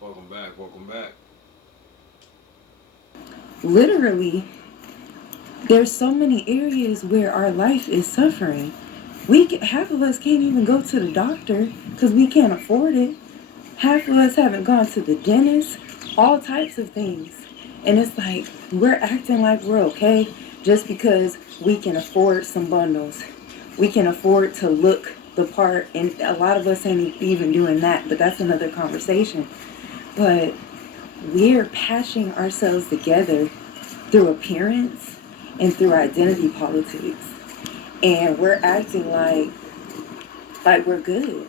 Welcome back. Welcome back. Literally, there's so many areas where our life is suffering. Half of us can't even go to the doctor because we can't afford it. Half of us haven't gone to the dentist. All types of things. And it's like we're acting like we're okay just because we can afford some bundles. We can afford to look the part, and a lot of us ain't even doing that, but that's another conversation. But we're patching ourselves together through appearance and through identity politics. And we're acting like we're good.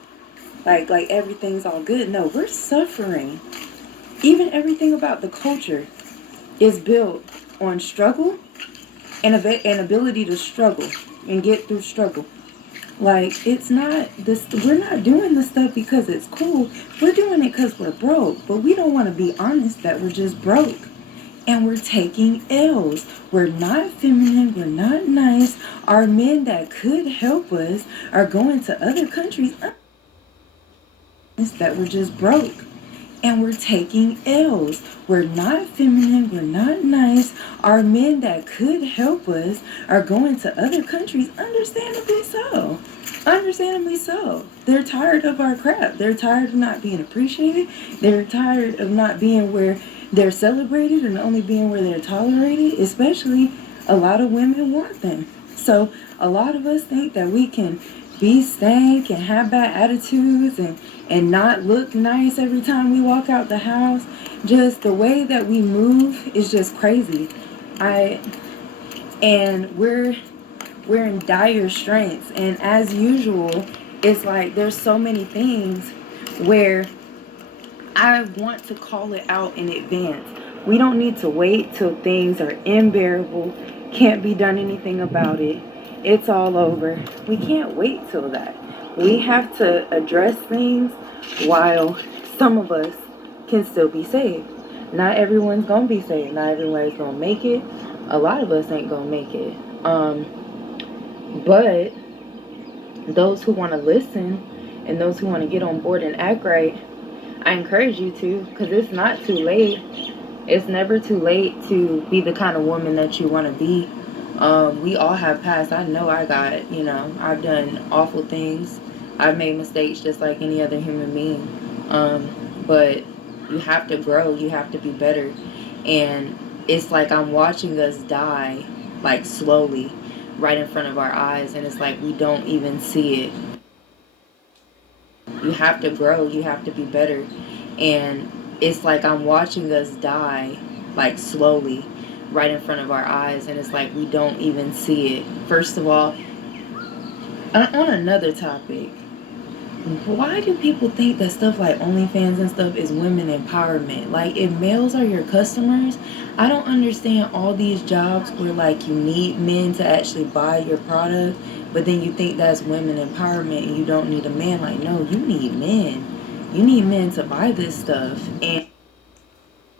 Like everything's all good. No, we're suffering. Even everything about the culture is built on struggle and an ability to struggle and get through struggle. Like it's not this. We're not doing this stuff because it's cool. We're doing it because we're broke. But we don't want to be honest that we're just broke. And we're taking L's. We're not feminine. We're not nice. Our men that could help us are going to other countries that we're just broke. And we're taking L's. We're not feminine. We're not nice. Our men that could help us are going to other countries, understandably so. Understandably so. They're tired of our crap. They're tired of not being appreciated. They're tired of not being where they're celebrated and only being where they're tolerated, especially a lot of women want them. So a lot of us think that we can be stank and have bad attitudes and not look nice every time we walk out the house. Just the way that we move is just crazy. I and we're in dire straits, and as usual, it's like there's so many things where I want to call it out in advance. We don't need to wait till things are unbearable, can't be done anything about it, it's all over. We can't wait till that. We have to address things while some of us can still be saved. Not everyone's gonna be saved. Not everybody's gonna make it. A lot of us ain't gonna make it. But those who want to listen and those who want to get on board and act right, I encourage you to, because it's not too late. It's never too late to be the kind of woman that you want to be. We all have past. I know I got, I've done awful things. I've made mistakes just like any other human being. But you have to grow. You have to be better. And it's like I'm watching us die, like slowly, right in front of our eyes. And it's like we don't even see it. You have to grow. You have to be better. And it's like I'm watching us die, like slowly, right in front of our eyes. And it's like we don't even see it. First of all, on another topic, why do people think that stuff like OnlyFans and stuff is women empowerment? Like, if males are your customers, I don't understand all these jobs where, like, you need men to actually buy your product, but then you think that's women empowerment and you don't need a man. Like, no, you need men. You need men to buy this stuff. And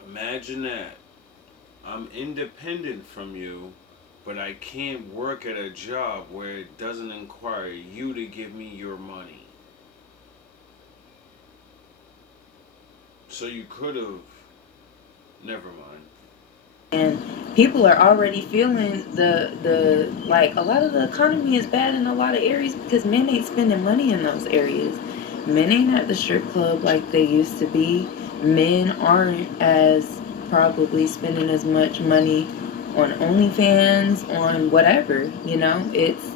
Imagine that. I'm independent from you, but I can't work at a job where it doesn't require you to give me your money. So you could have. Never mind. and people are already feeling the like a lot of the economy is bad in a lot of areas because men ain't spending money in those areas. Men ain't at the strip club like they used to be. Men aren't as probably spending as much money on OnlyFans, on whatever, it's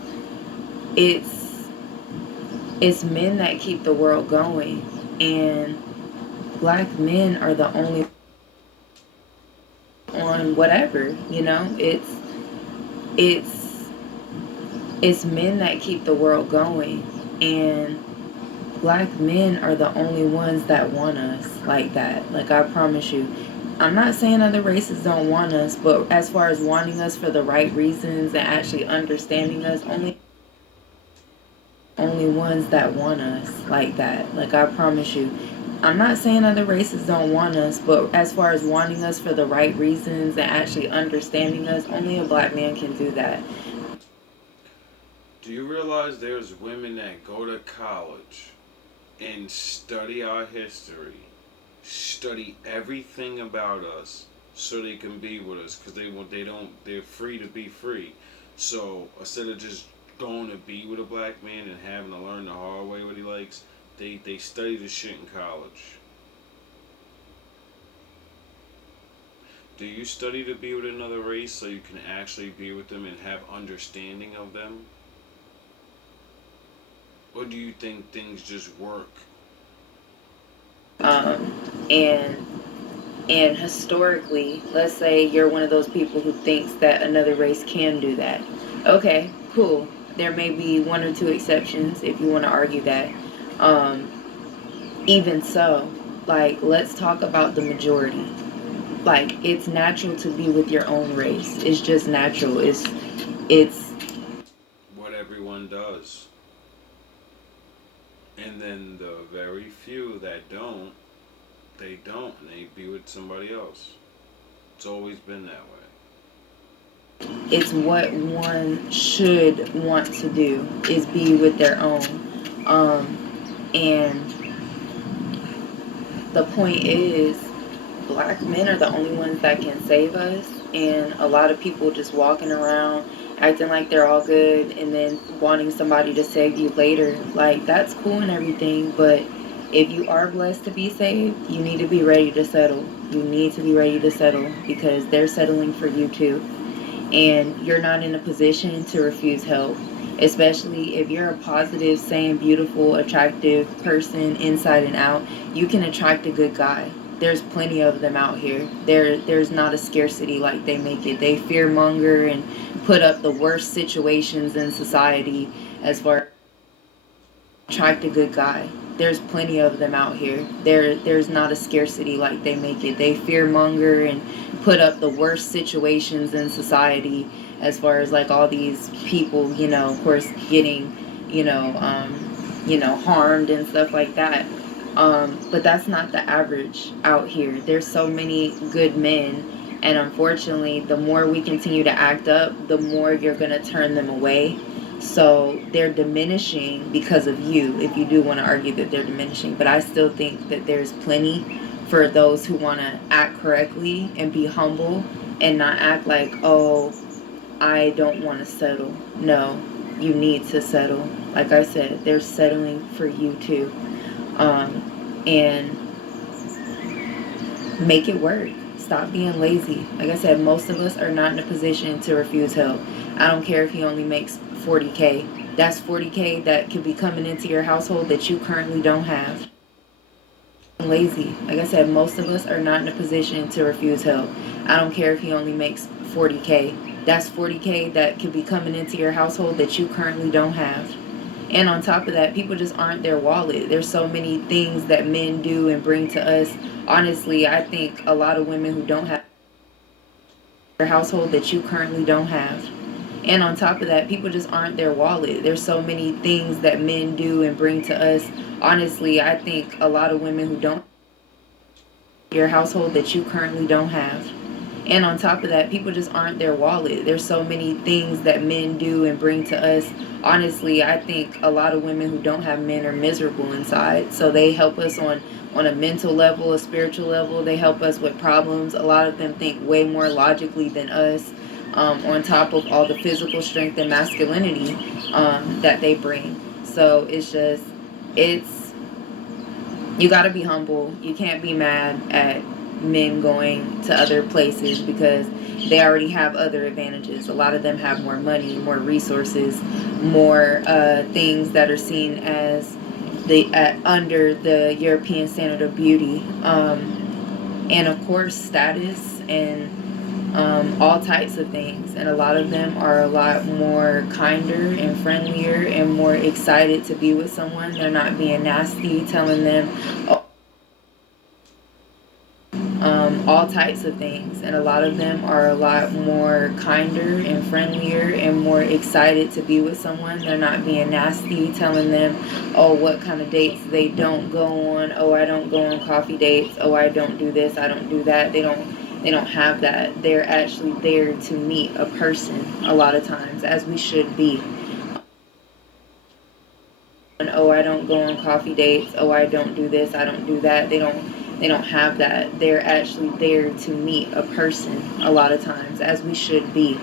it's men that keep the world going, and black men are the only on whatever, it's it's men that keep the world going, and black men are the only ones that want us like that. Like, I promise you, I'm not saying other races don't want us, but as far as wanting us for the right reasons and actually understanding us, only ones that want us like that. Like, I promise you, I'm not saying other races don't want us, but as far as wanting us for the right reasons and actually understanding us, only a black man can do that. Do you realize there's women that go to college and study our history study everything about us so they can be with us, because they're free to be free. So instead of just going to be with a black man and having to learn the hard way what he likes, they study the shit in college. Do you study to be with another race so you can actually be with them and have understanding of them? Or do you think things just work? Um, and and historically, let's say you're one of those people who thinks that another race can do that. Okay, cool. There may be one or two exceptions if you want to argue that. Um, Even so, like, let's talk about the majority. Like, it's natural to be with your own race. It's just natural. It's What everyone does. And then the very few that don't, they don't, and they be with somebody else. It's always been that it's what one should want to do is be with their own. And the point is, black men are the only ones that can save us, and a lot of people just walking around acting like they're all good and then wanting somebody to save you later. Like, that's cool and everything, but if you are blessed to be saved, you need to be ready to settle. You need to be ready to settle because they're settling for you too, and you're not in a position to refuse help, especially if you're a positive, sane, beautiful, attractive person inside and out. You can attract a good guy. There's plenty of them out here. There's not a scarcity like they make it. They fearmonger and put up the worst situations in society as far as attract a good guy. There's plenty of them out here. There's not a scarcity like they make it. They fearmonger and put up the worst situations in society as far as like all these people, of course, getting, harmed and stuff like that. But that's not the average out here. There's so many good men, and unfortunately, the more we continue to act up, the more you're gonna turn them away. So they're diminishing because of you, if you do want to argue that they're diminishing. But I still think that there's plenty for those who want to act correctly and be humble and not act like, oh, I don't want to settle. No, you need to settle. Like I said, they're settling for you too. And make it work. Stop being lazy. Like I said, most of us are not in a position to refuse help. I don't care if he only makes 40K. That's 40K that could be coming into your household that you currently don't have. Lazy. Like I said, most of us are not in a position to refuse help. I don't care if he only makes 40K. That's 40K that could be coming into your household that you currently don't have. And on top of that, people just aren't their wallet. There's so many things that men do and bring to us. Honestly, I think a lot of women who don't have their household that you currently don't have. And on top of that, people just aren't their wallet. There's so many things that men do and bring to us. Honestly, I think a lot of women who don't have your household that you currently don't have. And on top of that, people just aren't their wallet. There's so many things that men do and bring to us. Honestly, I think a lot of women who don't have men are miserable inside. So they help us on a mental level, a spiritual level. They help us with problems. A lot of them think way more logically than us, on top of all the physical strength and masculinity that they bring. So you got to be humble. You can't be mad at men going to other places because they already have other advantages. A lot of them have more money, more resources, more things that are seen as under the European standard of beauty, and of course status and all types of things. And a lot of them are a lot more kinder and friendlier and more excited to be with someone. They're not being nasty, telling them all types of things. And a lot of them are a lot more kinder and friendlier and more excited to be with someone. They're not being nasty, telling them, oh, what kind of dates they don't go on. Oh, I don't go on coffee dates. Oh, I don't do this. I don't do that. They don't have that. They're actually there to meet a person a lot of times, as we should be. And, oh, I don't go on coffee dates. Oh, I don't do this. I don't do that. They don't They don't have that. They're actually there to meet a person a lot of times, as we should be.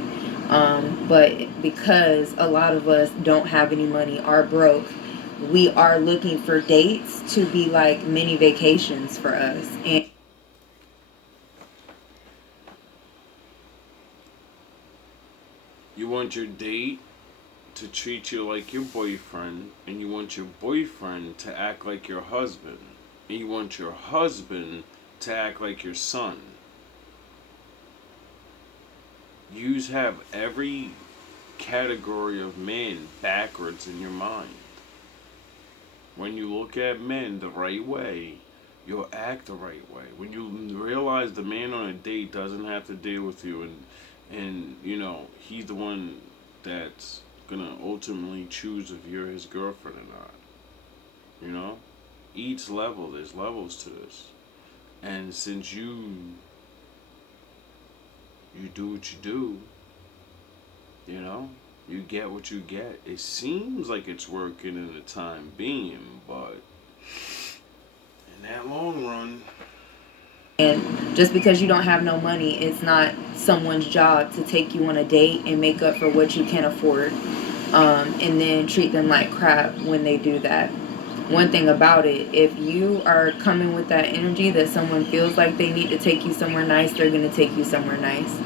But because a lot of us don't have any money, are broke, we are looking for dates to be like mini vacations for us. And You want your date to treat you like your boyfriend, and you want your boyfriend to act like your husband, and you want your husband to act like your son. You have every category of man backwards in your mind. When you look at men the right way, you'll act the right way. When you realize the man on a date doesn't have to deal with you, and he's the one that's gonna ultimately choose if you're his girlfriend or not. You know, each level, there's levels to this, and since you do what you do, you know, you get what you get. It seems like it's working in the time being, but in that long run. And just because you don't have no money, it's not someone's job to take you on a date and make up for what you can afford, and then treat them like crap when they do that. One thing about it, if you are coming with that energy that someone feels like they need to take you somewhere nice, they're going to take you somewhere nice.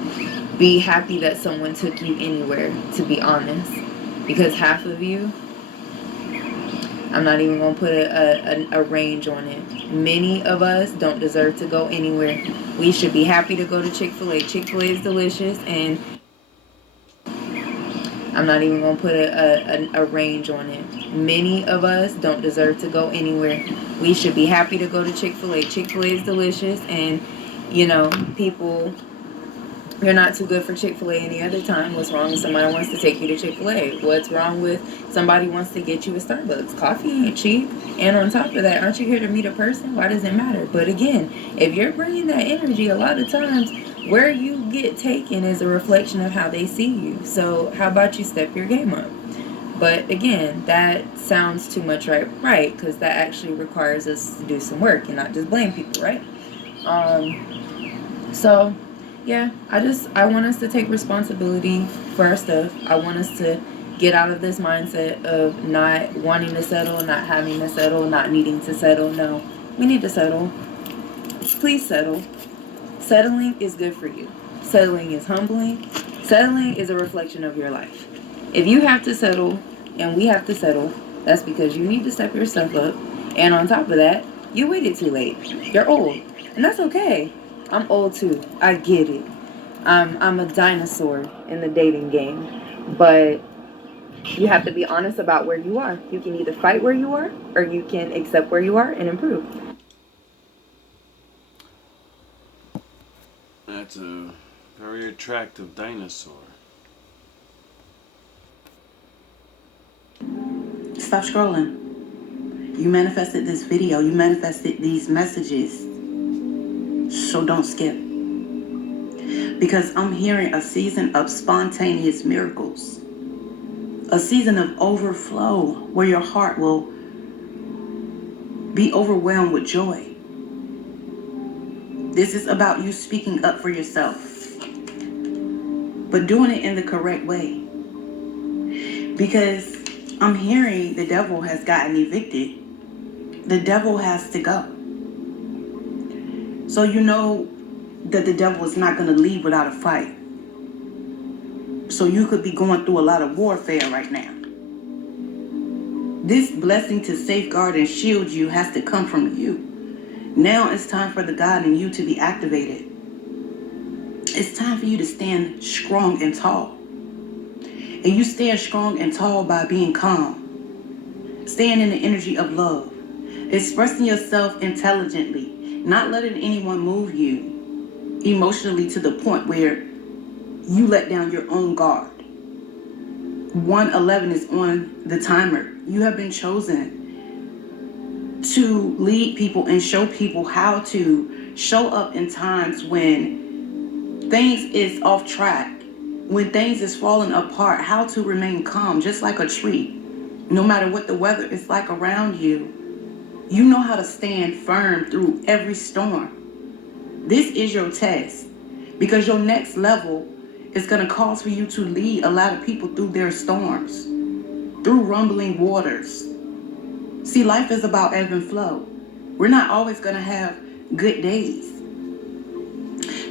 Be happy that someone took you anywhere, to be honest. Because half of you, I'm not even going to put a range on it. Many of us don't deserve to go anywhere. We should be happy to go to Chick-fil-A. Chick-fil-A is delicious, and I'm not even going to put a range on it. Many of us don't deserve to go anywhere. We should be happy to go to Chick-fil-A. Chick-fil-A is delicious, and, people, you're not too good for Chick-fil-A any other time. What's wrong with somebody wants to take you to Chick-fil-A? What's wrong with somebody wants to get you a Starbucks? Coffee ain't cheap. And on top of that, aren't you here to meet a person? Why does it matter? But again, if you're bringing that energy, a lot of times where you get taken is a reflection of how they see you. So how about you step your game up? But again, that sounds too much right? Because that actually requires us to do some work and not just blame people, right? So yeah, I want us to take responsibility for our stuff. I want us to get out of this mindset of not wanting to settle, not having to settle, not needing to settle. No, we need to settle. Please settle. Settling is good for you. Settling is humbling. Settling is a reflection of your life. If you have to settle and we have to settle, that's because you need to step yourself up. And on top of that, you waited too late. You're old. And that's okay. I'm old too. I get it. I'm a dinosaur in the dating game. But you have to be honest about where you are. You can either fight where you are or you can accept where you are and improve. That's a very attractive dinosaur. Stop scrolling. You manifested this video. You manifested these messages. So don't skip. Because I'm hearing a season of spontaneous miracles. A season of overflow where your heart will be overwhelmed with joy. This is about you speaking up for yourself, but doing it in the correct way. Because I'm hearing the devil has gotten evicted. The devil has to go. So you know that the devil is not going to leave without a fight. So you could be going through a lot of warfare right now. This blessing to safeguard and shield you has to come from you. Now it's time for the God in you to be activated. It's time for you to stand strong and tall. And you stand strong and tall by being calm. Staying in the energy of love. Expressing yourself intelligently. Not letting anyone move you emotionally to the point where you let down your own guard. 111 is on the timer. You have been chosen to lead people and show people how to show up in times when things is off track, when things is falling apart, how to remain calm, just like a tree. No matter what the weather is like around you, You know how to stand firm through every storm. This is your test because your next level is going to cause for you to lead a lot of people through their storms, through rumbling waters. See, life is about ebb and flow. We're not always going to have good days.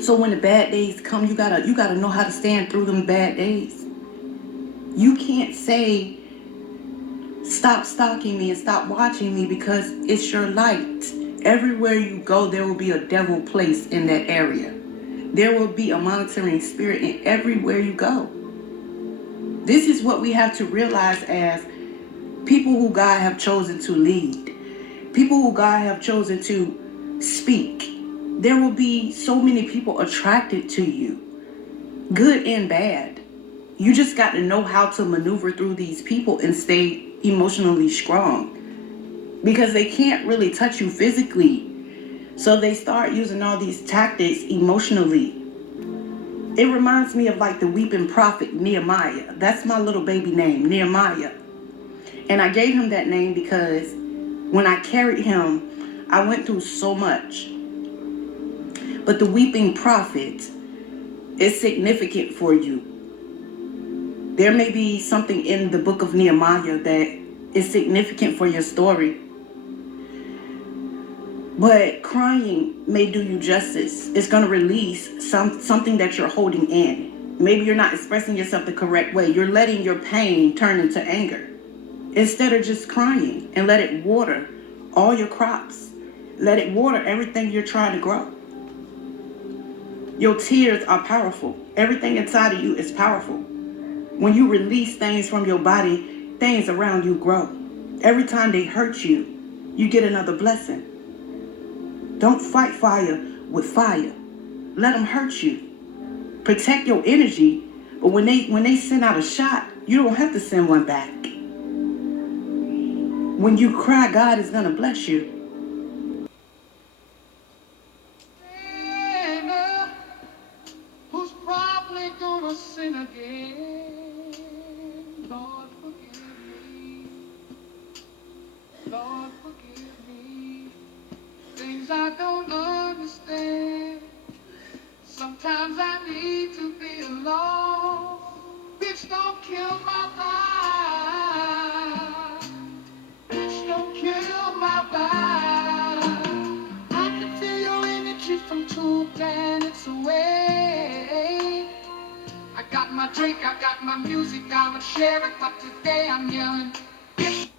So when the bad days come, you gotta know how to stand through them bad days. You can't say, stop stalking me and stop watching me because it's your light. Everywhere you go, there will be a devil placed in that area. There will be a monitoring spirit in everywhere you go. This is what we have to realize as people who God have chosen to lead, people who God have chosen to speak. There will be so many people attracted to you, good and bad. You just got to know how to maneuver through these people and stay emotionally strong because they can't really touch you physically. So they start using all these tactics emotionally. It reminds me of like the weeping prophet Nehemiah. That's my little baby name, Nehemiah. And I gave him that name because when I carried him, I went through so much. But the weeping prophet is significant for you. There may be something in the book of Nehemiah that is significant for your story. But crying may do you justice. It's going to release something that you're holding in. Maybe you're not expressing yourself the correct way. You're letting your pain turn into anger. Instead of just crying and let it water all your crops. Let it water everything you're trying to grow. Your tears are powerful. Everything inside of you is powerful. When you release things from your body, things around you grow. Every time they hurt you, you get another blessing. Don't fight fire with fire. Let them hurt you. Protect your energy, but when they send out a shot, you don't have to send one back. When you cry, God is going to bless you. Who's probably gonna sin again? Lord, forgive me. Lord, forgive me. Things I don't understand. Sometimes I need to be alone. Bitch, don't kill my vibe. Bitch, don't kill my vibe. I can feel your energy from 2 planets away. I got my drink, I got my music, I'ma share it, but today I'm yelling. Bitch,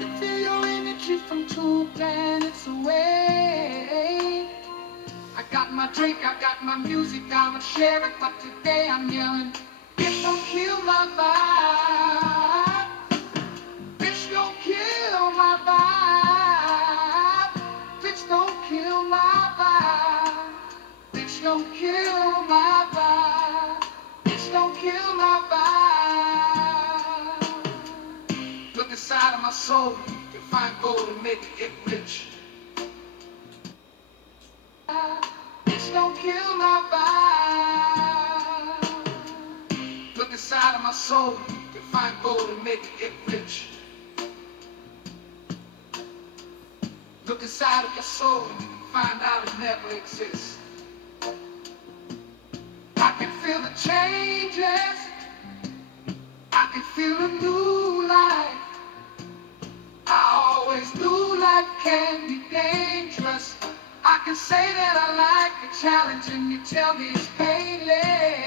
I can feel your energy from 2 planets away. I got my drink, I got my music, I'ma share it, but today I'm yelling. Bitch, don't kill my vibe. Bitch, don't kill my vibe. Bitch, don't kill my vibe. Bitch, don't kill my vibe. Bitch, don't kill my vibe. Look inside of my soul, you find gold and make it rich. Bitch, don't kill my vibe. Look inside of my soul, you find gold and make it rich. Look inside of your soul and you can find out it never exists. I can feel the changes. I can feel a new life. I always knew life can be dangerous. I can say that I like a challenge and you tell me it's painless.